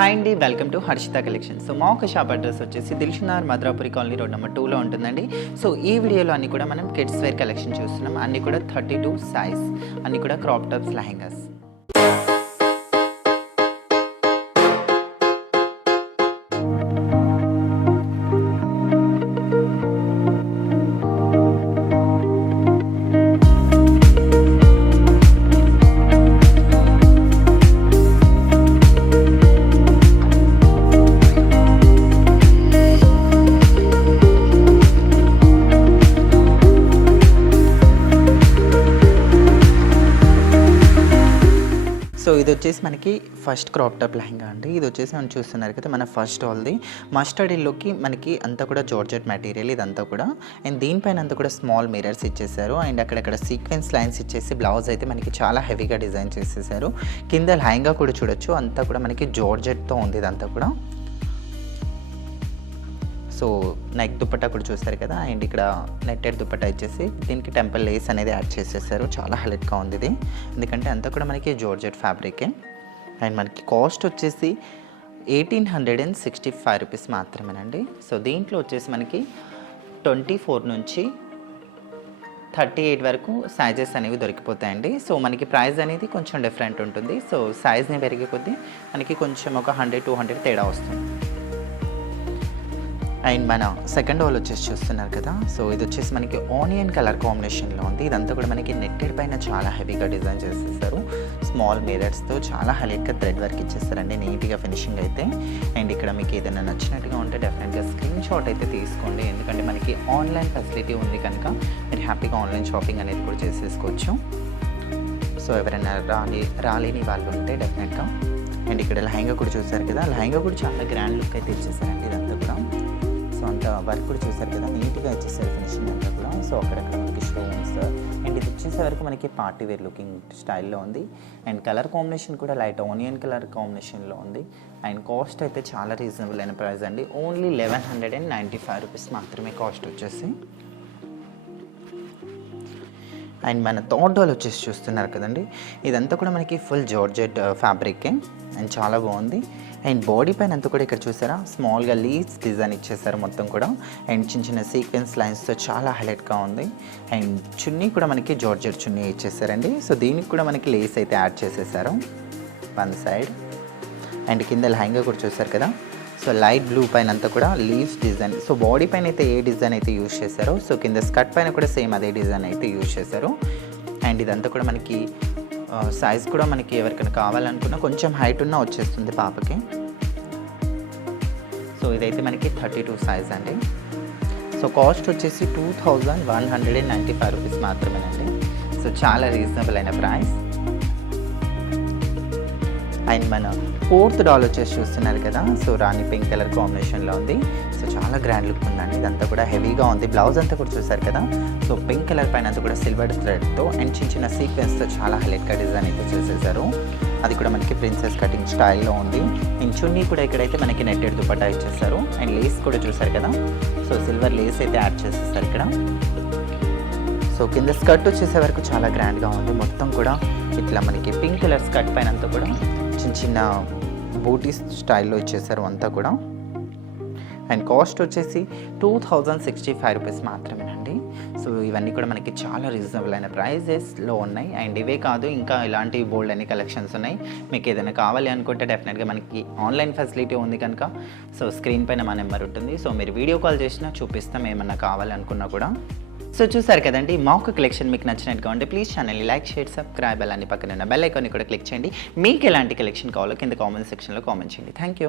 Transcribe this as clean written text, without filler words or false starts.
Hi అండి, welcome to Harshita collection. So మా ఒక షాప్ అడ్రస్ వచ్చేసి దిల్షునార్ మద్రాపురి కాలనీ రోడ్ నెంబర్ 2లో ఉంటుందండి. సో ఈ వీడియోలో అన్ని కూడా మనం కిడ్స్ వేర్ కలెక్షన్ చూస్తున్నాం. అన్ని కూడా 32 సైజ్, అన్ని కూడా క్రాప్ టాప్స్, లెహెంగాస్. సో ఇది వచ్చేసి మనకి ఫస్ట్ క్రాప్ టాప్ లెహంగా అండి. ఇది వచ్చేసి మనం చూస్తున్నారు కదా, మన ఫస్ట్ ఆల్ది మస్టర్డ్ ఎల్లోకి మనకి అంతా కూడా జార్జెట్ మెటీరియల్ ఇదంతా కూడా. అండ్ దీనిపైన అంతా కూడా స్మాల్ మిరర్స్ ఇచ్చేసారు. అండ్ అక్కడక్కడ సీక్వెన్స్ లైన్స్ ఇచ్చేసి బ్లౌజ్ అయితే మనకి చాలా హెవీగా డిజైన్ చేసేసారు. కింద లెహంగా కూడా చూడొచ్చు, అంతా కూడా మనకి జార్జెట్తో ఉంది ఇదంతా కూడా. సో నెక్ దుపట్టా కూడా చూస్తారు కదా. అండ్ ఇక్కడ నెట్టెడ్ దుపట్టా ఇచ్చేసి దీనికి టెంపుల్ లేస్ అనేది యాడ్ చేసేసారు. చాలా హైలైట్గా ఉంది ఇది, ఎందుకంటే అంతా కూడా మనకి జార్జెట్ ఫ్యాబ్రికే. అండ్ మనకి కాస్ట్ వచ్చేసి 1865 రూపీస్ మాత్రమేనండి. సో దీంట్లో వచ్చేసి మనకి 24 నుంచి 38 వరకు సైజెస్ అనేవి దొరికిపోతాయండి. సో మనకి ప్రైస్ అనేది కొంచెం డిఫరెంట్ ఉంటుంది. సో సైజ్ని పెరిగే కొద్దీ మనకి కొంచెం ఒక 100-200 తేడా వస్తుంది. అండ్ మన సెకండ్ వాల్ వచ్చేసి చూస్తున్నారు కదా. సో ఇది వచ్చేసి మనకి ఆనియన్ కలర్ కాంబినేషన్లో ఉంది. ఇదంతా కూడా మనకి నెట్టెడ్ పైన చాలా హెవీగా డిజైన్ చేసేసారు. స్మాల్ మిరర్స్తో చాలా హైలైట్గా థ్రెడ్ వర్క్ ఇచ్చేస్తారండి, నీట్గా ఫినిషింగ్ అయితే. అండ్ ఇక్కడ మీకు ఏదైనా నచ్చినట్టుగా ఉంటే డెఫినెట్గా స్క్రీన్ షాట్ అయితే తీసుకోండి, ఎందుకంటే మనకి ఆన్లైన్ ఫెసిలిటీ ఉంది కనుక మీరు హ్యాపీగా ఆన్లైన్ షాపింగ్ అనేది కూడా చేసేసుకోవచ్చు. సో ఎవరైనా రాలేని వాళ్ళు ఉంటే డెఫినెట్గా. అండ్ ఇక్కడ లెహంగా కూడా చూసారు కదా, లెహంగా కూడా చాలా గ్రాండ్ లుక్ అయితే ఇచ్చేసారండి ఇదంతా కూడా. సో అంత వర్క్ కూడా చూసారు కదా, నీట్గా ఇచ్చేసారు ఫినిషింగ్ అంతా కూడా. సో అక్కడక్కడ మనకి స్టోన్స్. అండ్ ఇది వచ్చేసే వరకు మనకి పార్టీ వేర్ లుకింగ్ స్టైల్లో ఉంది. అండ్ కలర్ కాంబినేషన్ కూడా లైట్ ఆనియన్ కలర్ కాంబినేషన్లో ఉంది. అండ్ కాస్ట్ అయితే చాలా రీజనబుల్ అయిన ప్రైస్ అండి. ఓన్లీ 1195 రూపీస్ మాత్రమే కాస్ట్ వచ్చేసి. అండ్ మన థర్డ్ వాల్ వచ్చేసి చూస్తున్నారు కదండి, ఇదంతా కూడా మనకి ఫుల్ జార్జెట్ ఫ్యాబ్రికే. అండ్ చాలా బాగుంది. అండ్ బాడీ పైన అంతా కూడా ఇక్కడ చూసారా, స్మాల్గా లీవ్స్ డిజైన్ ఇచ్చేసారు మొత్తం కూడా. అండ్ చిన్న చిన్న సీక్వెన్స్ లైన్స్తో చాలా హైలైట్గా ఉంది. అండ్ చున్నీ కూడా మనకి జార్జెట్ చున్నీ ఇచ్చేసారండి. సో దీనికి కూడా మనకి లేస్ అయితే యాడ్ చేసేసారు వన్ సైడ్. అండ్ కింద లెహంగా కూడా చూసారు కదా. సో లైట్ బ్లూ పైన అంతా కూడా లీవ్స్ డిజైన్. సో బాడీ పైన అయితే ఏ డిజైన్ అయితే యూజ్ చేశారో, సో కింద స్కర్ట్ పైన కూడా సేమ్ అదే డిజైన్ అయితే యూజ్ చేశారు. అండ్ ఇదంతా కూడా మనకి సైజ్ కూడా మనకి ఎవరికైనా కావాలనుకున్నా కొంచెం హైట్ ఉన్నా వచ్చేస్తుంది పాపకి. సో ఇదైతే మనకి 32 సైజ్ అండి. సో కాస్ట్ వచ్చేసి 2195 రూపీస్ మాత్రమేనండి. సో చాలా రీజనబుల్ అయిన ప్రైస్. అండ్ మన ఫోర్త్ డాల్ వచ్చేసి చూస్తున్నారు కదా. సో రాణి పింక్ కలర్ కాంబినేషన్లో ఉంది. సో చాలా గ్రాండ్ లుక్ ఉందండి, ఇదంతా కూడా హెవీగా ఉంది. బ్లౌజ్ అంతా కూడా చూసారు కదా. సో పింక్ కలర్ పైన అంతా కూడా సిల్వర్ థ్రెడ్తో అండ్ చిన్న చిన్న సీక్వెన్స్తో చాలా హైలైట్గా డిజైన్ అయితే చేసేసారు. అది కూడా మనకి ప్రిన్సెస్ కటింగ్ స్టైల్లో ఉంది. అండ్ చున్నీ కూడా ఇక్కడైతే మనకి నెట్టెడ్ దుపట్టా ఇచ్చేసారు. అండ్ లేస్ కూడా చూసారు కదా. సో సిల్వర్ లేస్ అయితే యాడ్ చేసేస్తారు ఇక్కడ. సో కింద స్కర్ట్ వచ్చేసే వరకు చాలా గ్రాండ్గా ఉంది. మొత్తం కూడా ఇట్లా మనకి పింక్ కలర్ స్కర్ట్ పైన అంతా కూడా చిన్న చిన్న బూటీ స్టైల్లో ఇచ్చేసారు అంతా కూడా. అండ్ కాస్ట్ వచ్చేసి 2065 రూపీస్ మాత్రమేనండి. సో ఇవన్నీ కూడా మనకి చాలా రీజనబుల్ అయిన ప్రైజెస్లో ఉన్నాయి. అండ్ ఇవే కాదు, ఇంకా ఇలాంటి బోల్డ్ అన్ని కలెక్షన్స్ ఉన్నాయి. మీకు ఏదైనా కావాలి అనుకుంటే డెఫినెట్గా మనకి ఆన్లైన్ ఫెసిలిటీ ఉంది కనుక సో స్క్రీన్ పైన మా నెంబర్ ఉంటుంది. సో మీరు వీడియో కాల్ చేసినా చూపిస్తాం ఏమన్నా కావాలనుకున్నా కూడా. సో చూసారు కదండి, మా ఒక కలెక్షన్ మీకు నచ్చినట్టుగా ఉంటే ప్లీజ్ ఛానల్ని లైక్, షేర్, సబ్స్క్రైబ్, అలానే పక్కన ఉన్న బెల్ ఐకాన్ని కూడా క్లిక్ చేయండి. మీకు ఎలాంటి కలెక్షన్ కావాలో కింద కామెంట్ సెక్షన్లో కామెంట్ చేయండి. Thank you.